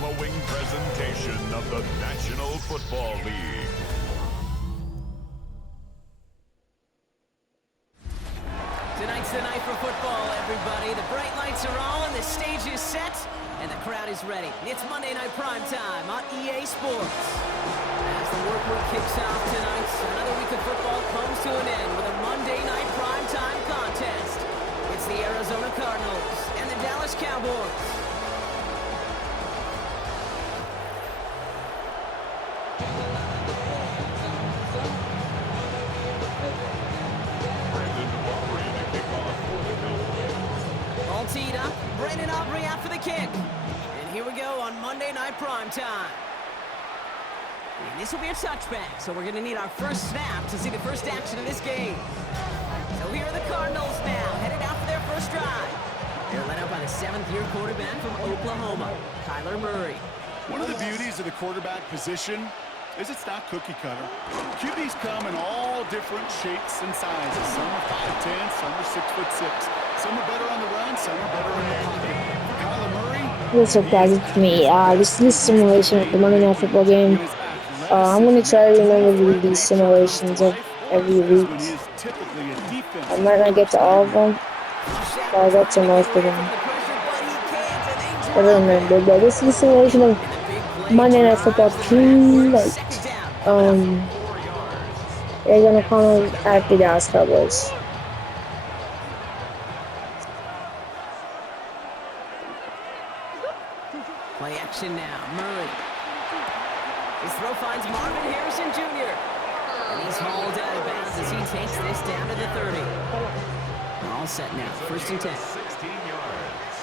following presentation of the National Football League. Tonight's the night for football, everybody. The bright lights are on, the stage is set, and the crowd is ready. It's Monday Night Prime Time on EA Sports. As the work week kicks off tonight, another week of football comes to an end with a Monday Night Prime Time contest. It's the Arizona Cardinals and the Dallas Cowboys. All teed up, Brandon Aubrey out for the kick. And here we go on Monday Night Prime Time. And this will be a touchback, so we're going to need our first snap to see the first action of this game. So here are the Cardinals now, headed out for their first drive. They're led out by the seventh-year quarterback from Oklahoma, Kyler Murray. One of the beauties of the quarterback position is it's not cookie cutter. QBs come in all different shapes and sizes. Some are 5'10", some are 6'6". Some are better on the run, some are better in the pocket. Kyler Murray. What's up, guys? It's me. This is simulation of the Monday Night Football game. I'm going to try to remember these simulations of every week. I might not get to all of them, but I'll get to most of them. I don't remember, but this is the simulation of Monday Night Football tonight. They're going to call them at the Dallas Cowboys. Play action now, Murray. His throw finds Marvin Harrison Jr. And he's hauled out of bounds as he takes this down to the 30. All set now, first and 10. 16 yards.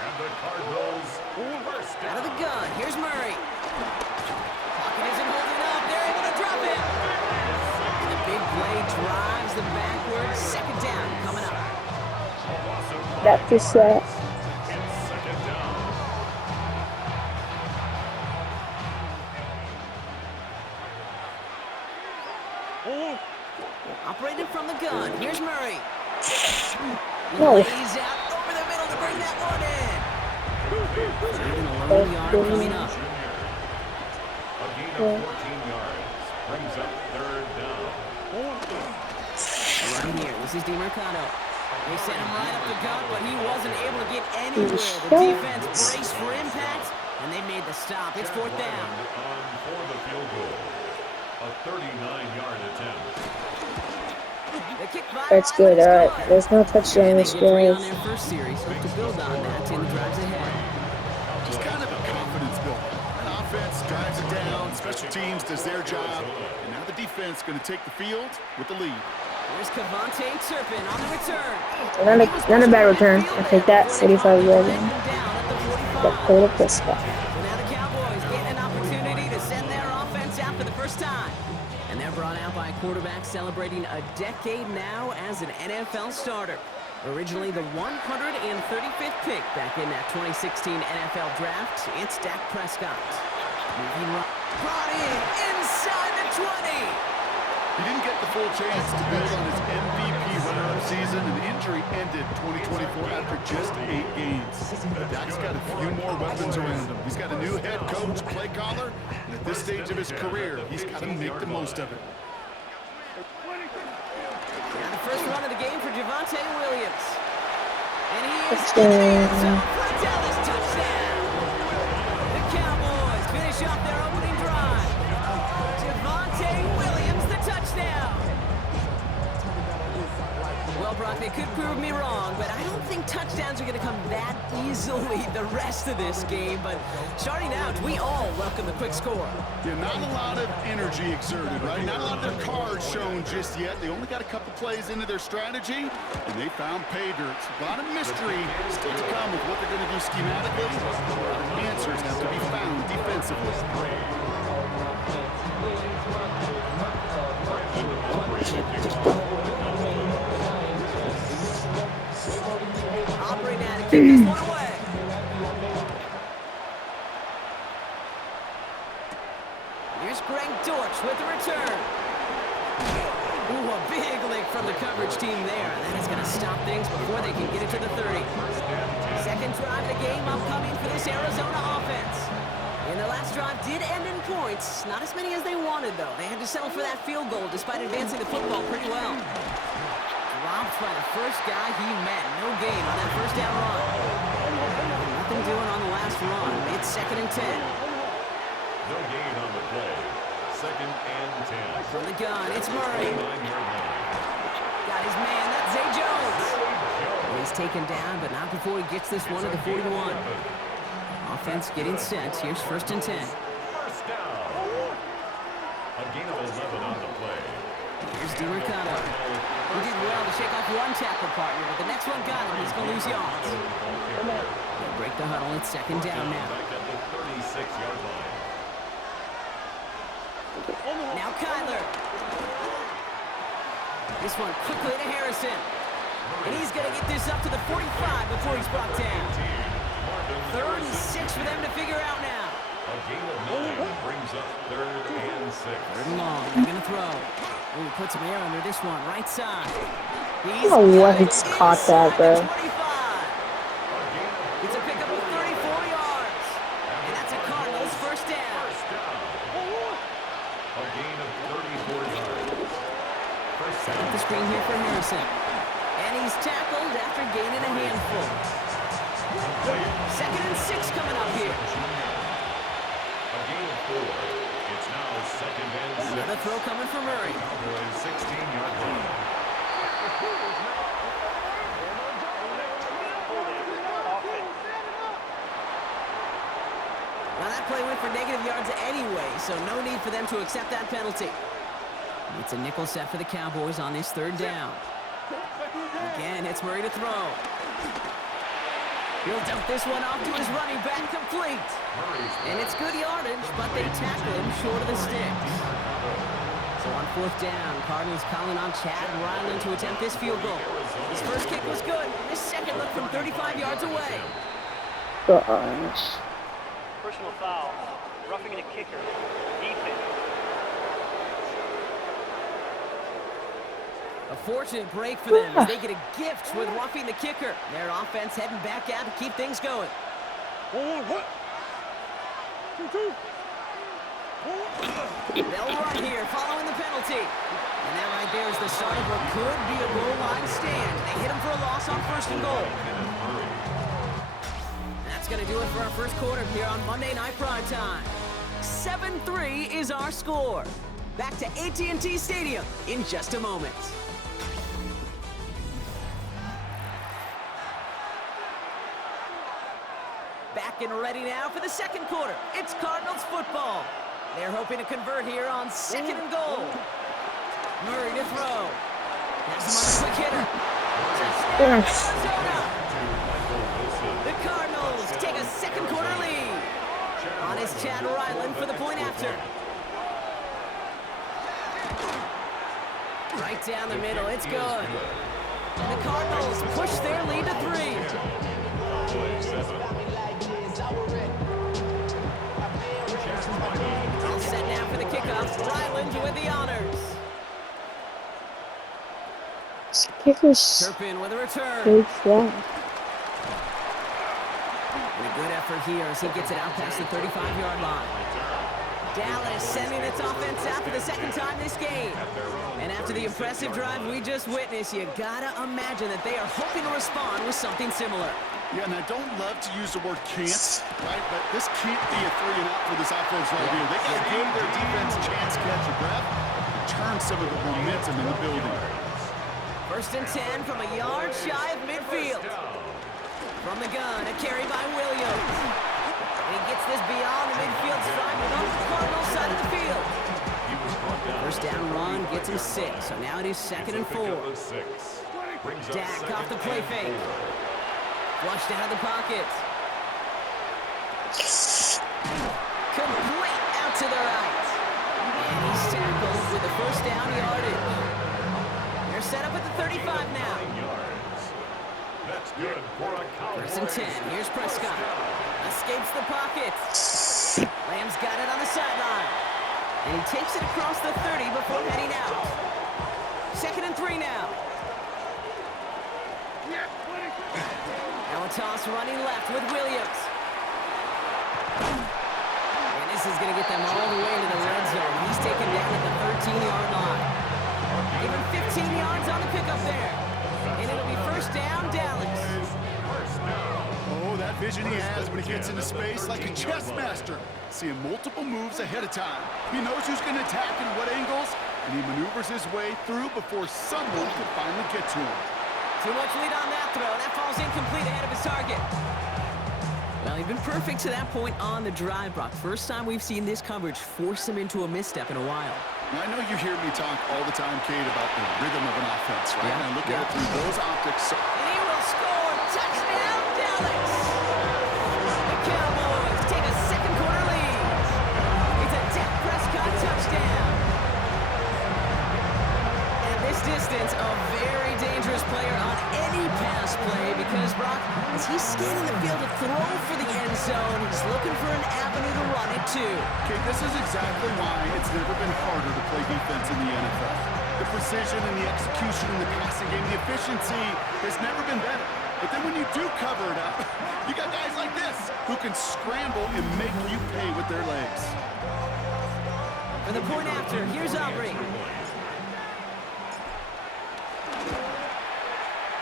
And the Cardinals first down. Out of the gun, here's Murray. Pocket isn't holding up, they're able to drop him. The big play drives them backwards. Second down coming up. That's the set. Operated from the gun. Here's Murray. No. He's out over the middle to bring that one in. Even a low yard coming up. A gain of 14 yards. Brings up third down. Right here, this is DeMarcado. They sent him right up the gut, but he wasn't able to get anywhere. The defense braced for impact, and they made the stop. It's fourth down. For the field goal. A 39-yard attempt. That's good. Alright, there's no touchdown this drive. On their first series, hope to build on that in the drives ahead. Just kind of a confidence builder. An offense drives it down, special teams does their job, and now the defense is going to take the field with the lead. Here's Cavante Turpin on the return. Not a bad return. I take that. 45 yards. That pulled up this spot. So now the Cowboys get an opportunity to send their offense out for the first time. And they're brought out by a quarterback celebrating a decade now as an NFL starter. Originally the 135th pick back in that 2016 NFL Draft, it's Dak Prescott. Moving right, brought in inside the 20. He didn't get the full chance to build on his MVP runner-up season, and the injury ended 2024 after just 8 games. Dak's got a few more weapons around him. He's got a new head coach, play caller, and at this stage of his career, he's got to make the most of it. Now the first run of the game for Javonte Williams. And he is in the end zone for a Dallas touchdown. The Cowboys finish off their opening drive. Javonte Williams, the touchdown. Well, Brock, they could prove me wrong, but I don't think touchdowns are going to come that easily the rest of this game. But starting out, we all welcome the quick score. Yeah, not a lot of energy exerted, right? Not a lot of their cards shown just yet. They only got a couple plays into their strategy, and they found pay dirt. A lot of mystery still to come with what they're going to do schematically. A lot of answers have to be found defensively. Operating at it, kick this one away. Here's Greg Dortch with the return. Ooh, a big lick from the coverage team there. That is going to stop things before they can get it to the 30. Second drive of the game upcoming for this Arizona offense. And their last drive did end in points. Not as many as they wanted, though. They had to settle for that field goal despite advancing the football pretty well. Dropped by the first guy he met. No gain on that first down run. Nothing doing on the last run. It's 2nd and 10. No gain on the play. 2nd and 10. From the gun, it's Murray. Got his man, that's Zay Jones. He's taken down, but not before he gets this one to the 41. Offense getting set. Here's 1st and 10. First down. A gain of 11 on the play. Here's DiMercado. He did well to shake off one tackle partner, but the next one got him. He's going to lose yards. They'll break the huddle. It's 2nd down now. Back at the 36-yard line. Now Kyler. This one quickly to Harrison. And he's going to get this up to the 45 before he's brought down. 3rd and 6 for them to figure out now. A gain of 9 brings up 3rd and 6. 3rd and long. They're going to throw. Ooh, put some air under this one. Right side. Oh, what? It's caught that, bro. It's a pickup of 34 yards. And that's a Cardinals first down. A gain of 34 yards. Set up the screen here for Harrison. And he's tackled after gaining a handful. 2nd and 6 coming up here. A gain of 4. It's now 2nd and 6. Another throw coming from Murray. Cowboys 16-yard line. Now that play went for negative yards anyway, so no need for them to accept that penalty. It's a nickel set for the Cowboys on this 3rd down. Again, it's Murray to throw. He'll dump this one off to his running back, complete. And it's good yardage, but they tackle him short of the sticks. So on 4th down, Cardinals calling on Chad Ryland to attempt this field goal. His first kick was good. His second looked from 35 yards away. Gosh. Personal foul. Roughing the kicker. Defense. A fortunate break for them as they get a gift with roughing the kicker. Their offense heading back out to keep things going. They'll run here following the penalty. And that right there is the start of what could be a goal line stand. They hit him for a loss on 1st and goal. That's going to do it for our first quarter here on Monday Night Primetime. 7-3 is our score. Back to AT&T Stadium in just a moment. Back and ready now for the 2nd quarter. It's Cardinals football. They're hoping to convert here on 2nd and goal. Murray to throw. Has him on a quick hitter. Arizona. The Cardinals take a 2nd quarter lead. On is Chad Ryland for the point after. Right down the middle, it's good. And the Cardinals push their lead to 3. All set now for the kickoff. Ryland with the honors. Kickers. Turpin with a return. Big flag. And a good effort here as he gets it out past the 35-yard line. Dallas sending its offense out for the 2nd time this game. And after the impressive drive we just witnessed, you gotta imagine that they are hoping to respond with something similar. Yeah, and I don't love to use the word can't, right? But this can't be a 3 and out for this offense right here. They got to give their defense a chance to catch a breath and turn some of the momentum in the building. 1st and 10 from a yard shy of midfield. From the gun, a carry by Williams. And he gets this beyond the midfield stripe and on the Cardinals side of the field. 1st down run gets him 6, so now it is 2nd and 4. Dak off the play fake. Flushed out of the pocket. Complete out to the right. And he's tackled with the 1st down yardage. They're set up at the 35 now. That's good for a Cowboys. 1st and 10. Here's Prescott. Escapes the pocket. Lamb's got it on the sideline. And he takes it across the 30 before heading out. 2nd and 3 now. Now a toss running left with Williams. This is going to get them all the way into the red zone. He's taken down at the 13-yard line. Give him 15 yards on the pickup there. And it'll be first down, Dallas. Oh, that vision he has when he gets into space like a chess master. Seeing multiple moves ahead of time. He knows who's going to attack and what angles, and he maneuvers his way through before someone can finally get to him. Too much lead on that throw. That falls incomplete ahead of his target. Well, he's been perfect to that point on the drive, Brock. First time we've seen this coverage force him into a misstep in a while. Now, I know you hear me talk all the time, Kate, about the rhythm of an offense, right? Yeah. And I look at it through those optics. And he will score. Touchdown, Dallas. The Cowboys take a second quarter lead. It's a Dak Prescott touchdown. And this distance, a very dangerous player on any pass play because, Brock, as he's scanning the field to throw for the end zone, he's looking for an avenue to run it to. Kate, this is exactly why it's never been harder to play defense in the NFL. The precision and the execution in the passing game, the efficiency has never been better. But then when you do cover it up, you got guys like this who can scramble and make you pay with their legs. For the point after, here's Aubrey.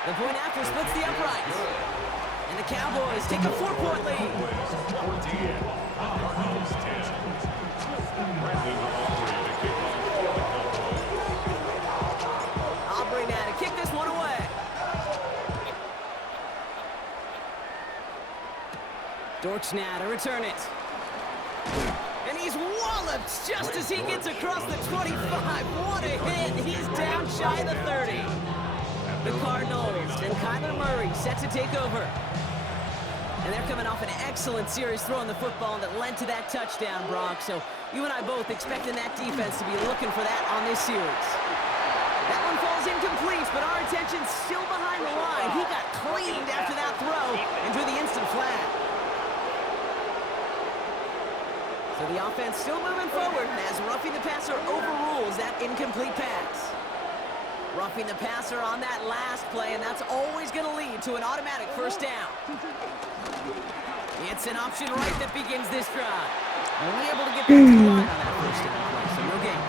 The point after splits the uprights. And the Cowboys take a 4-point lead. Aubrey now to kick this one away. Dortch now to return it. And he's walloped just as he gets across the 25. What a hit. He's down shy of the 30. The Cardinals and Kyler Murray set to take over. And they're coming off an excellent series throwing the football that led to that touchdown, Brock. So you and I both expecting that defense to be looking for that on this series. That one falls incomplete, but our attention's still behind the line. He got cleaned after that throw and drew the instant flag. So the offense still moving forward as roughing the passer overrules that incomplete pass. Roughing the passer on that last play, and that's always going to lead to an automatic first down. It's an option right that begins this drive. Only able to get back to the line on that first down play, so no gain.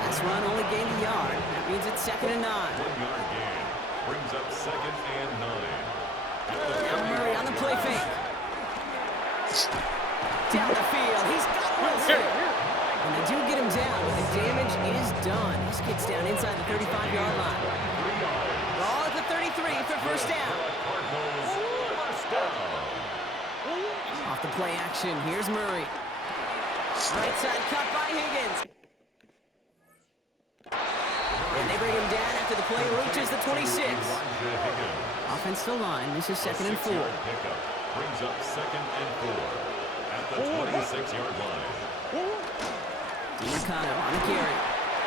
Last run only gained a yard. That means it's 2nd and 9. 1-yard gain brings up 2nd and 9. Now Murray on the play fake. Down the field, he's got Wilson. And they do get him down, but the damage is done. This gets down inside the 35-yard line. Ball at the 33 for first down. Off the play action, here's Murray. Right side cut by Higgins. And they bring him down after the play reaches the 26. Offensive line, this is 2nd and 4. Brings up 2nd and 4 at the 26-yard line. Mercado on the carry.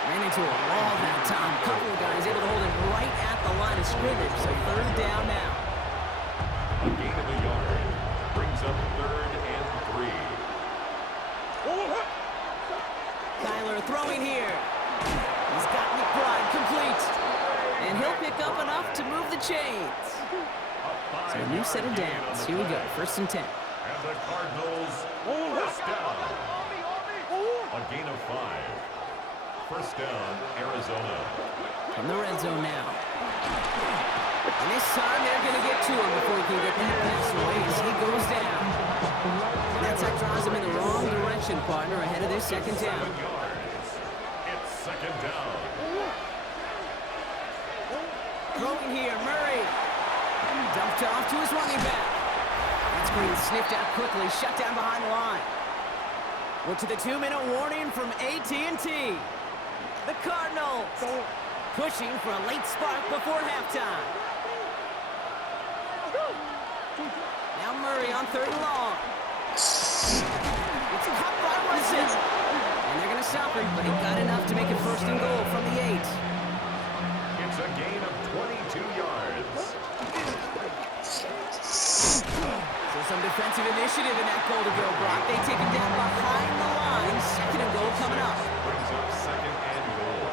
Ran into a wall that time. Couple of guys able to hold him right at the line of scrimmage. So 3rd down now. A gain of a yard brings up 3rd and 3. Kyler throwing here. He's got McBride complete. And he'll pick up enough to move the chains. So a new set of downs. Here we go. 1st and 10. And the Cardinals first down. A gain of 5. First down, Arizona. From the red zone now. And this time they're going to get to him before he can get that pass away as he goes down. And that sack drives him in the wrong direction, partner, ahead of this 2nd down. 7 yards. It's 2nd down. Throwing here, Murray. Dumped off to his running back. That screen sniffed out quickly, shut down behind the line. We're to the 2-minute warning from AT&T. The Cardinals pushing for a late spark before halftime. Now Murray on 3rd and long. It's caught by Wilson. And they're going to stop him, but he got enough to make it 1st and goal from the 8. It's a gain of 22 yards. So some defensive initiative in that goal to go, Brock. They take him down behind the line. 2nd and goal coming up. Brings up 2nd and goal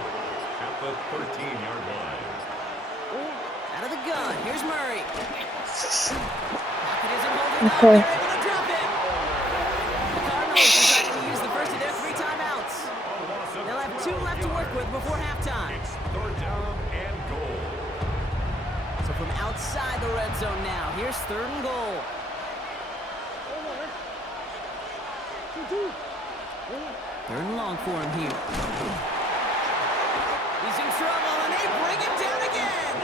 at the 13-yard line. Out of the gun, here's Murray. Pocket isn't holding up. Okay. They're able to drop it. The Cardinals decided to use the first of their 3 timeouts. They'll have 2 left to work with before halftime. It's third down and goal. So from outside the red zone now, here's 3rd and goal. Third and long for him here. He's in trouble, and they bring him down again.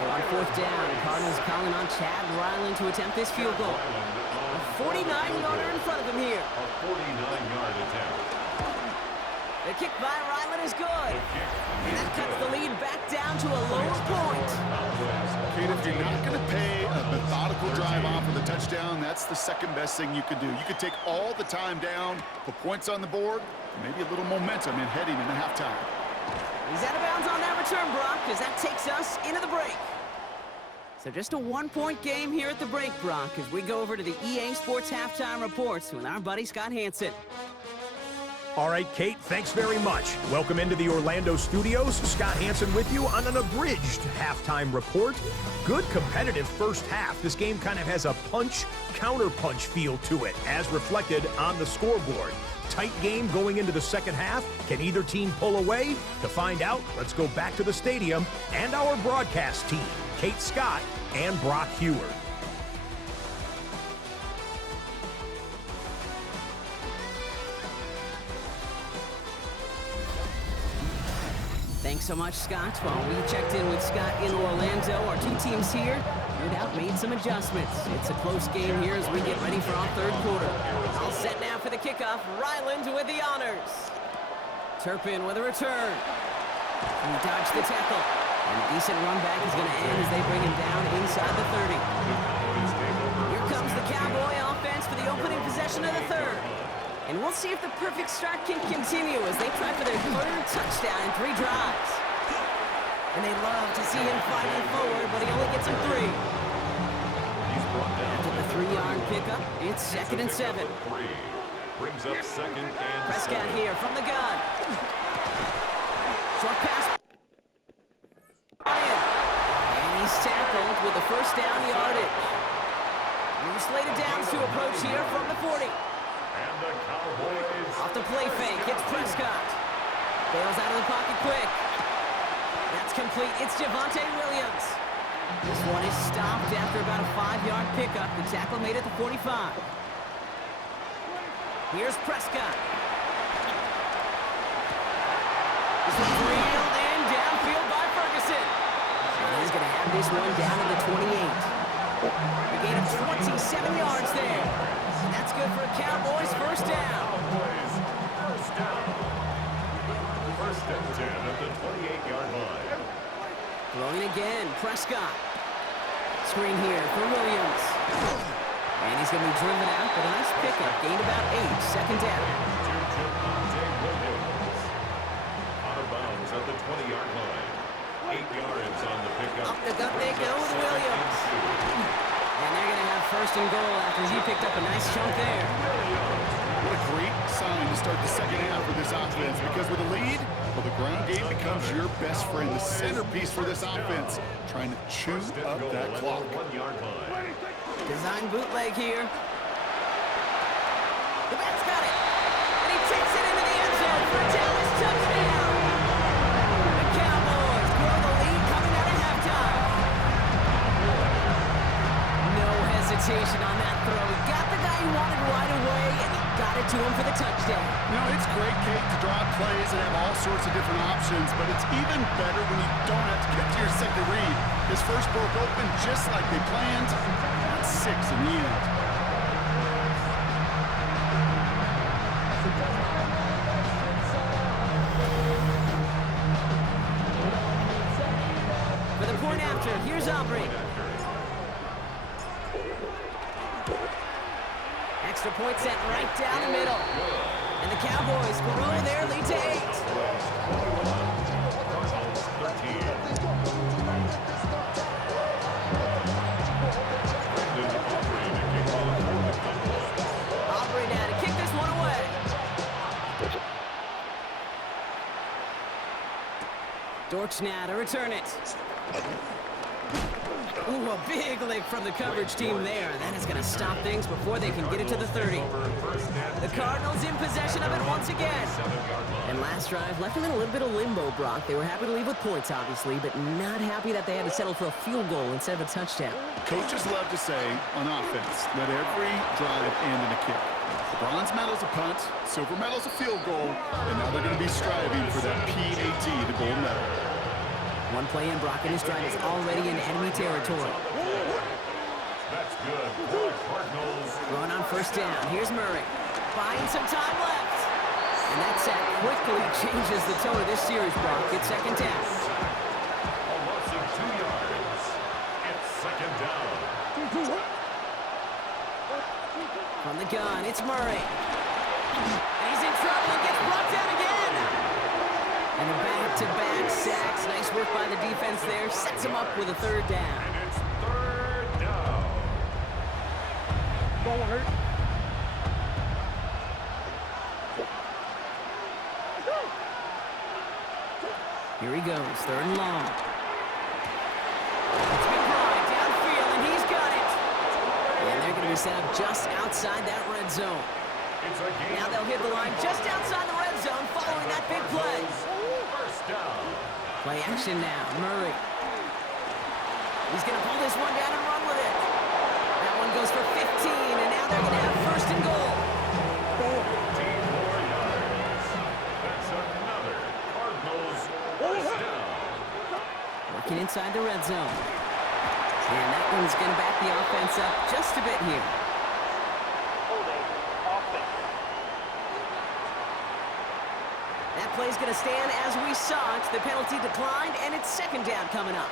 So on 4th down, Cardinals calling on Chad Ryland to attempt this field goal. A 49-yarder in front of him here. A 49-yard attempt. The kick by Ryland is good. And that cuts the lead back down to a lower point. Kate, if you're not going to pay a methodical drive off with a touchdown, that's the second best thing you could do. You could take all the time down, put points on the board, maybe a little momentum in heading into halftime. He's out of bounds on that return, Brock, because that takes us into the break. So just a 1-point game here at the break, Brock, as we go over to the EA Sports halftime reports with our buddy Scott Hansen. All right, Kate, thanks very much. Welcome into the Orlando studios. Scott Hansen with you on an abridged halftime report. Good competitive first half. This game kind of has a punch-counter-punch feel to it, as reflected on the scoreboard. Tight game going into the second half. Can either team pull away? To find out, let's go back to the stadium and our broadcast team, Kate Scott and Brock Heward. Thanks so much, Scott. While we checked in with Scott in Orlando, our 2 teams here, no doubt made some adjustments. It's a close game here as we get ready for our 3rd quarter. All set now for the kickoff. Ryland with the honors. Turpin with a return. He dodged the tackle. And a decent run back is going to end as they bring him down inside the 30. Here comes the Cowboy offense for the opening possession of the 3rd. And we'll see if the perfect start can continue as they try for their 3rd touchdown in 3 drives. And they love to see him fighting forward, but he only gets him 3. After the 3-yard pickup, it's 2nd and 7. Brings up 2nd and Prescott 7. here from the gun. Short pass. And he's tackled with the 1st down yardage. Moves slated downs to approach here from the 40. And the Cowboys. Off the play fake, it's Prescott. Bails out of the pocket quick. That's complete. It's Javonte Williams. This one is stopped after about a 5-yard pickup. The tackle made at the 45. Here's Prescott. This one's reeled in downfield by Ferguson. And he's going to have this one down at the 28. A gain of 27 yards there. And that's good for Cowboys' 1st down. Cowboys, 1st down. 1st and 10 at the 28-yard line. Throwing again, Prescott. Screen here for Williams. And he's going to be driven out, but a nice pickup. Gained about 8, 2nd down. Out of bounds at the 20-yard line. 8 yards on the pickup. Up the gut they go with Williams. And they're going to have 1st and goal after he picked up a nice chunk there. What a great sign to start the second half for this offense, because with a lead, well, the ground game becomes your best friend, the centerpiece for this offense, trying to chew up that clock. 1-yard line. Design bootleg here. The back's got it. And he takes it into the end zone for a Dallas touchdown. The Cowboys grow the lead coming out of halftime. No hesitation on that throw. He got the guy he wanted right away, and he got it to him for the touchdown. You know, it's great, Kate, to draw plays and have all sorts of different options, but it's even better when you don't have to get to your second read. His first broke open just like they planned. That's 6 in the end. For the point after, here's Aubrey. Extra point set right down the middle. And the Cowboys grow their lead to 8. Aubrey now to kick this one away. Dortch now to return it. Ooh, a big lick from the coverage team there. That is going to stop things before they can get it to the 30. The Cardinals in possession of it once again. And last drive left them in a little bit of limbo, Brock. They were happy to leave with points, obviously, but not happy that they had to settle for a field goal instead of a touchdown. Coaches love to say on offense, let every drive end in a kick. The bronze medal's a punt, silver medal's a field goal, and now they're going to be striving for that PAT, the gold medal. One play in, Brock, and his drive is already in enemy territory. That's good for the Cardinals. Throwing on first down. Here's Murray. Buying some time left. And that sack quickly changes the tone of this series, Brock. It's second down. A loss of 2 yards. It's second down. From the gun, it's Murray. And he's in trouble and gets brought down again. And a back-to-back sacks. Nice work by the defense there. Sets him up with a third down. And it's third down. Here he goes, third and long. It's been brought downfield, and he's got it. And they're going to be set up just outside that red zone. Now they'll hit the line just outside the red zone following that big play. First down. Play action now, Murray. He's going to pull this one down and run with it. That one goes for 15, and now they're going to have first and goal. 15 more yards. That's another Cardinals first down. Working inside the red zone. And that one's going to back the offense up just a bit here. Holding offense. That play's going to stand as we saw it. The penalty declined, and it's second down coming up.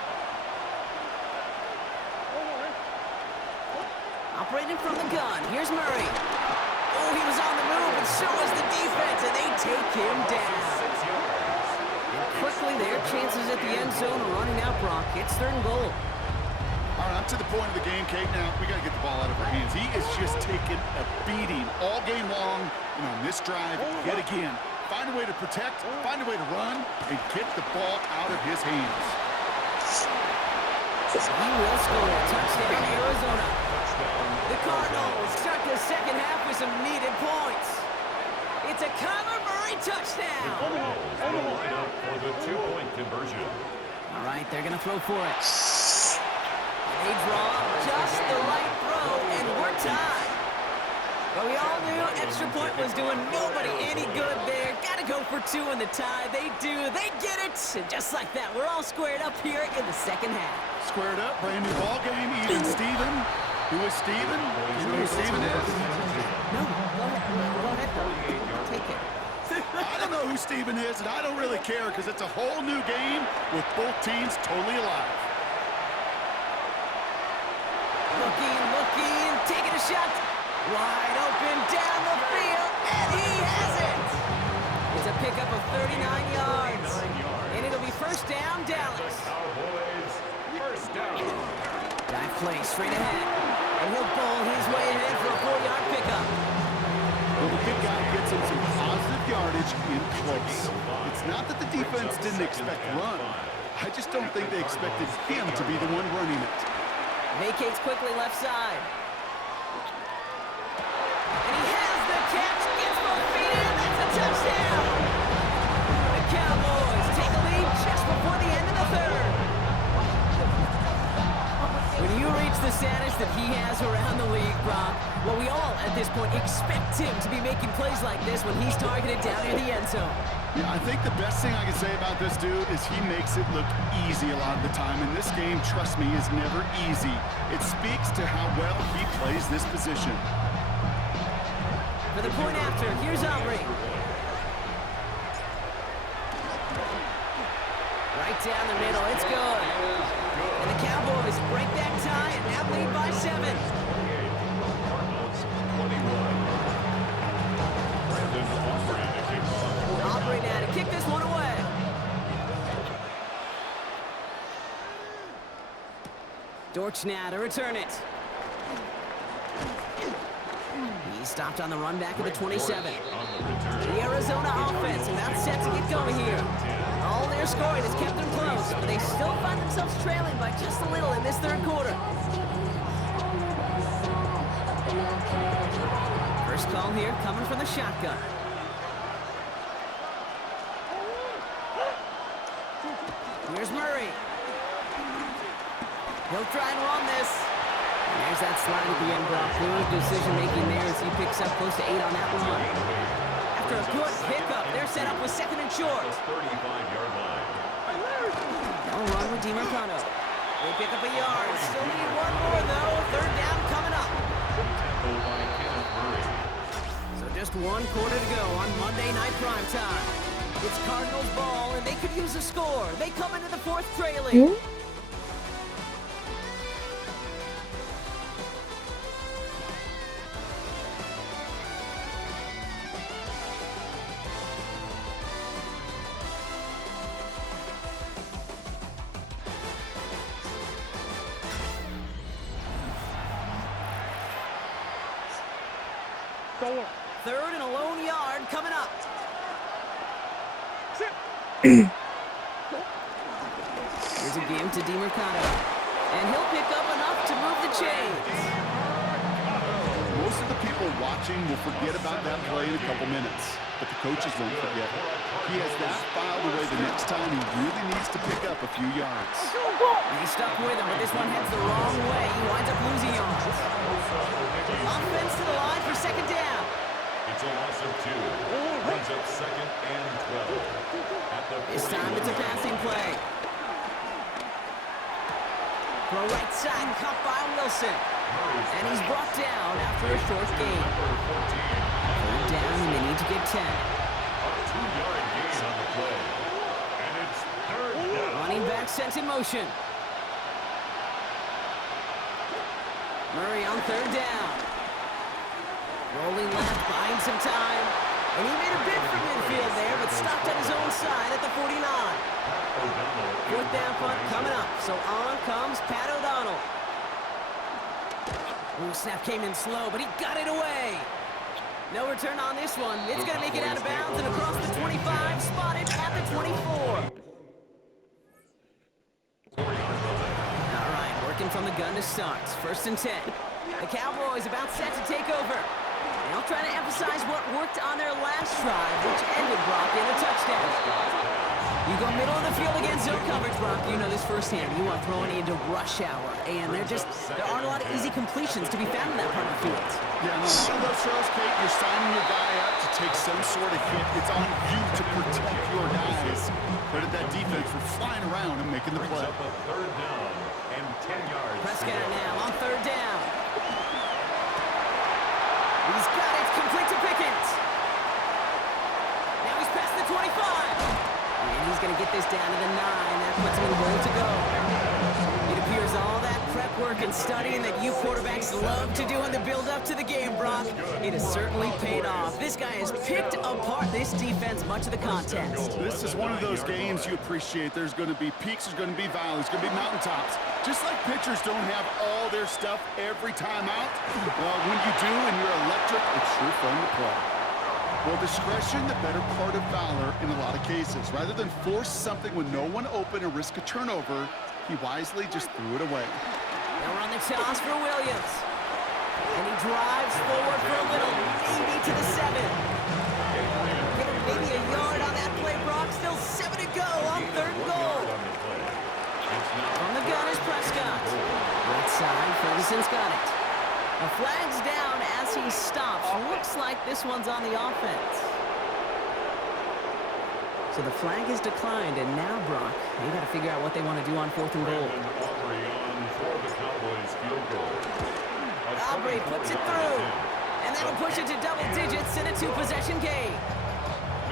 Operating from the gun. Here's Murray. Oh, he was on the move, and so was the defense, and they take him down. 6 yards. And quickly, their chances at the end zone are running out, Brock. It's third and goal. All right, I'm to the point of the game, Kate. Now, we got to get the ball out of our hands. He is just taking a beating all game long. And on this drive, yet again, find a way to protect, find a way to run, and get the ball out of his hands. He will score. Touchdown, Arizona. The Cardinals start the second half with some needed points. It's a Kyler Murray touchdown. Cardinals will line up for the 2-point conversion. All right, they're going to throw for it. They draw just the right throw, and we're tied. But we all knew extra point was doing nobody any good there. Got to go for 2 in the tie. They do. They get it. And just like that, we're all squared up here in the second half. Squared up, brand new ball game. Even Steven. Who is Steven? You know who Steven is? No, go ahead, though. Take it. I don't know who Steven is, and I don't really care because it's a whole new game with both teams totally alive. Looking, taking a shot. Wide open down the field, and he has it. It's a pickup of 39 yards. And it'll be first down, Dallas. Cowboys first down. Dive play straight ahead. And he'll bowl his way ahead for a 4-yard pickup. Well, the big guy gets him some positive yardage in close. It's not that the defense didn't expect run. I just don't think they expected him to be the one running it. Vacates quickly left side. And he has the catch, gets both feet in, that's a touchdown! The Cowboys take a lead just before the end of the third. When you reach the status that he has around the league, Brock, well, we all at this point expect him to be making plays like this when he's targeted down near the end zone. Yeah, I think the best thing I can say about this dude is he makes it look easy a lot of the time, and this game, trust me, is never easy. It speaks to how well he plays this position. For the point after, here's Aubrey. Right down the middle, it's good. And the Cowboys break that tie and now lead by 7. Cardinals 21. Aubrey now to kick this one away. Dortch now to return it. He stopped on the run back of the 27. The Arizona offense about set to get going here. All their scoring has kept them close, but they still find themselves trailing by just a little in this third quarter. First call here coming from the shotgun. Here's Murray. He'll try and run this. And there's that slide at the end, Brock. Good decision-making there as he picks up close to 8 on that run. After a good pickup, they're set up with 2nd and short. 35-yard line. They'll run with DiMercado. They pick up a yard. Still need one more, though. 3rd down coming up. So just 1 quarter to go on Monday Night Primetime. It's Cardinals ball, and they could use a score. They come into the 4th trailing. Third and a lone yard coming up. Here's a game to DiMercado. And he'll pick up enough to move the chains. Most of the people watching will forget about that play in a couple minutes, but the coaches won't forget. He has that filed away the next time he really needs to pick up a few yards. He's stuck with him, but this one heads the wrong way. He winds up losing yards. Offense to the line for 2nd down. It's a loss of 2. Brings up 2nd and 12. This time it's a passing play. Throw right side, cut by Wilson. And he's brought down after a short gain. 3rd down, and they need to get 10. A 2-yard gain on the play. And it's 3rd down. Running back sent in motion. Murray on 3rd down. Rolling left, buying some time. And he made a bid for midfield there, but stopped on his own side at the 49. 4th down punt coming up. So on comes Pat O'Donnell. Ooh, snap came in slow, but he got it away. No return on this one. It's going to make it out of bounds and across the 25, spotted at the 24. All right, working from the gun to start. 1st and 10. The Cowboys about set to take over. They'll try to emphasize what worked on their last drive, which ended Brock in a touchdown. You go middle of the field against zone coverage, Brock. You know this firsthand. You are throwing into rush hour, and there aren't a lot of easy completions to be found in that part of the field. Yeah, no, some of those throws, Kate, you're signing your guy up to take some sort of hit. It's on you to protect your guys. Credit that defense for flying around and making the play. Up a 3rd down and 10 yards. Prescott now on 3rd down. He's got it, complete to Pickens. Now he's past the 25. And he's going to get this down to the 9. That puts him in goal to go. It appears all that prep work and studying that you quarterbacks love to do in the build-up to the game, Brock, it has certainly paid off. This guy has picked apart this defense much of the contest. This is one of those games you appreciate. There's going to be peaks, there's going to be valleys, there's going to be mountaintops. Just like pitchers don't have all their stuff every time out, well, when you do and you're electric, it's sure fun to play. Well, discretion, the better part of valor in a lot of cases. Rather than force something with no one open and risk a turnover, he wisely just threw it away. They'll run the toss for Williams. And he drives forward for a little, maybe to the 7. Maybe a yard on that play, Brock. Still 7 to go on 3rd and goal. From the gun is Prescott. Right side, Ferguson's got it. A flag's down as he stops. Looks like this one's on the offense. So the flag is declined, and now, Brock, they got to figure out what they want to do on 4th and goal. Aubrey puts it through, and that'll push it to double digits in a 2-possession game.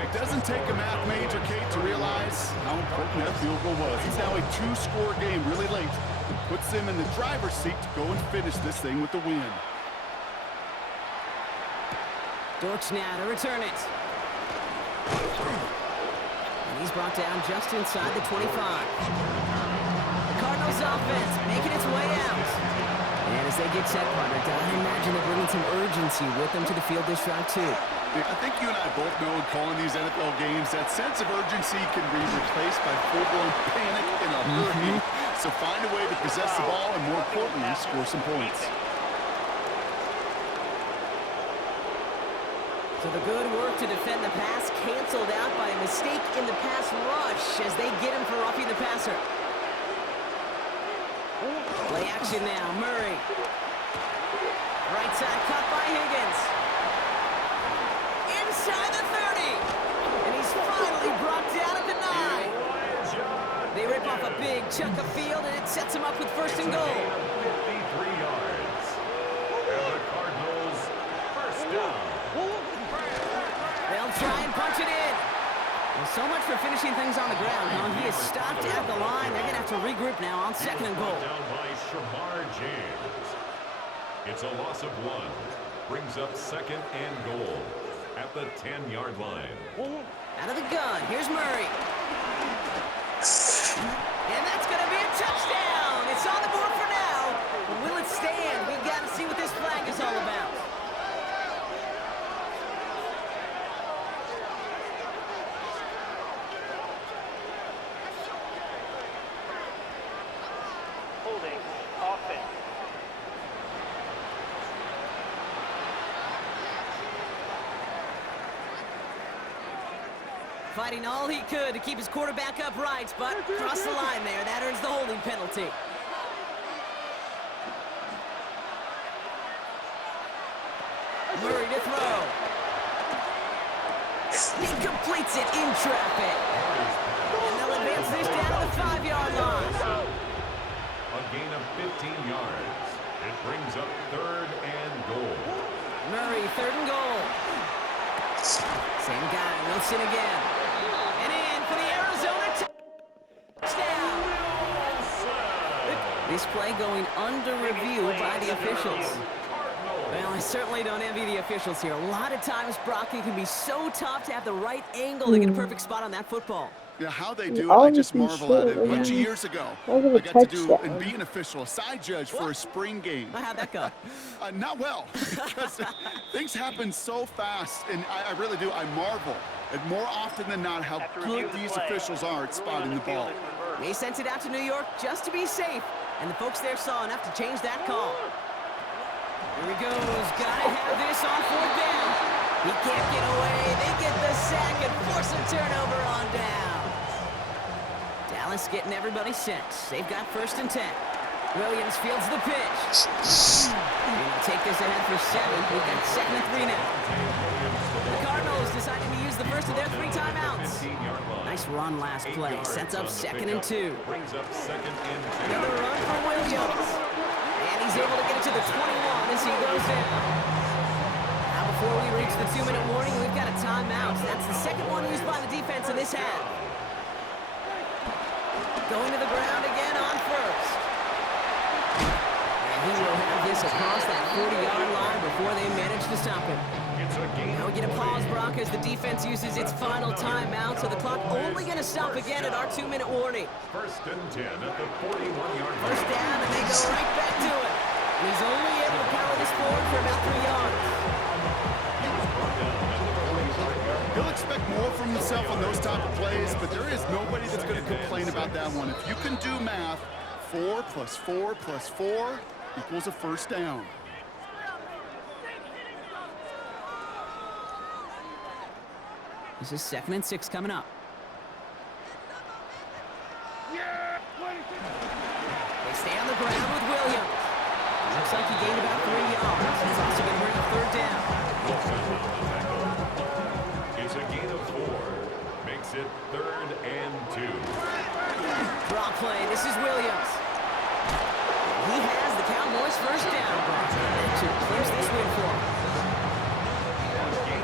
It doesn't take a math major, Kate, to realize how important that field goal was. It's now a 2-score game really late. It puts them in the driver's seat to go and finish this thing with the win. Dortch now to return it. And he's brought down just inside the 25. The Cardinals offense making its way out. And as they get set, partner, I imagine they're bringing some urgency with them to the field this drive, too. I think you and I both know in calling these NFL games that sense of urgency can be replaced by full-blown panic in a hurry. So find a way to possess the ball and, more importantly, score some points. So the good work to defend the pass canceled out by a mistake in the pass rush as they get him for roughing the passer. Play action now, Murray. Right side cut by Higgins. Inside the 30. And he's finally brought down at the 9. They rip off a big chunk of field, and it sets him up with first and goal. 53 yards. And the Cardinals first down. They'll try and punch it in. Well, so much for finishing things on the ground, huh? He is stopped at the line. They're going to have to regroup now on second and goal. Down by Shamar James. It's a loss of 1. Brings up second and goal at the 10-yard line. Out of the gun, here's Murray. And that's going to be a touchdown. It's on the board for now. But will it stand? We've got to see what this flag is all about. Holding. Offense. Fighting all he could to keep his quarterback upright, but crossed the line there. That earns the holding penalty. Murray to throw. He completes it in traffic. And they'll advance this down to the 5-yard line. A gain of 15 yards. It brings up third and goal. Murray, third and goal. Same guy, Wilson again. And in for the Arizona touchdown. This play going under review by the officials. Well, I certainly don't envy the officials here. A lot of times, Brock, it can be so tough to have the right angle to get a perfect spot on that football. Yeah, how they do it, I just marvel at it. A bunch of years ago, I got to do and be an official, a side judge for a spring game. How'd that go? Not well, because things happen so fast, and I really do. I marvel at more often than not how good these officials are at spotting the ball. They sent it out to New York just to be safe, and the folks there saw enough to change that call. Here he goes. Gotta have this on fourth down. He can't get away. They get the sack and force a turnover on down. Dallas getting everybody set. They've got first and 10. Williams fields the pitch. Gonna take this ahead for 7. We've got second and 3 now. The Cardinals deciding to use the first of their 3 timeouts. Nice run last play. Sets up second and 2. Brings up second and 2. Another run for Williams. And he's able to get it to the 21 as he goes down. Now before we reach the 2-minute warning, we've got a timeout. That's the second one used by the defense in this half. Going to the ground again on first. And he will have this across that 40-yard line before they manage to stop him. Now we get a pause, Brock, as the defense uses its final timeout, so the clock only going to stop again at our 2-minute warning. First and 10 at the 41-yard line. First down, and they go right back to it. And he's only able to power this forward for about 3 yards. He'll expect more from himself on those type of plays, but there is nobody that's going to complain about that one. If you can do math, 4 plus 4 plus 4 equals a first down. This is second and 6 coming up. They stay on the ground with Williams. Looks like he gained about 3 yards. He's also going to bring a third down. It's a gain of 4. Makes it third and 2. Draw play. This is Williams. He has the Cowboys first down. That should clinch this win for him.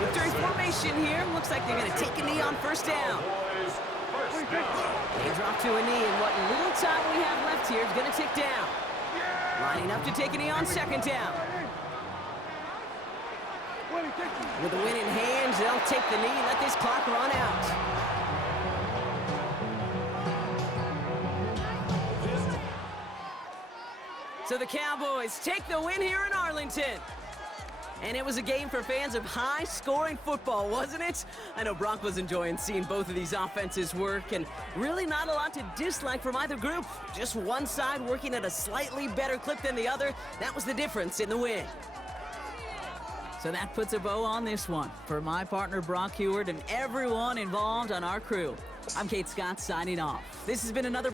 Victory formation here. Looks like they're going to take a knee on first down. They drop to a knee, and what little time we have left here is going to tick down. Lining up to take a knee on second down. With the win in hand, they'll take the knee and let this clock run out. So the Cowboys take the win here in Arlington. And it was a game for fans of high-scoring football, wasn't it? I know Brock was enjoying seeing both of these offenses work, and really not a lot to dislike from either group. Just one side working at a slightly better clip than the other. That was the difference in the win. So that puts a bow on this one. For my partner Brock Heward and everyone involved on our crew, I'm Kate Scott signing off. This has been another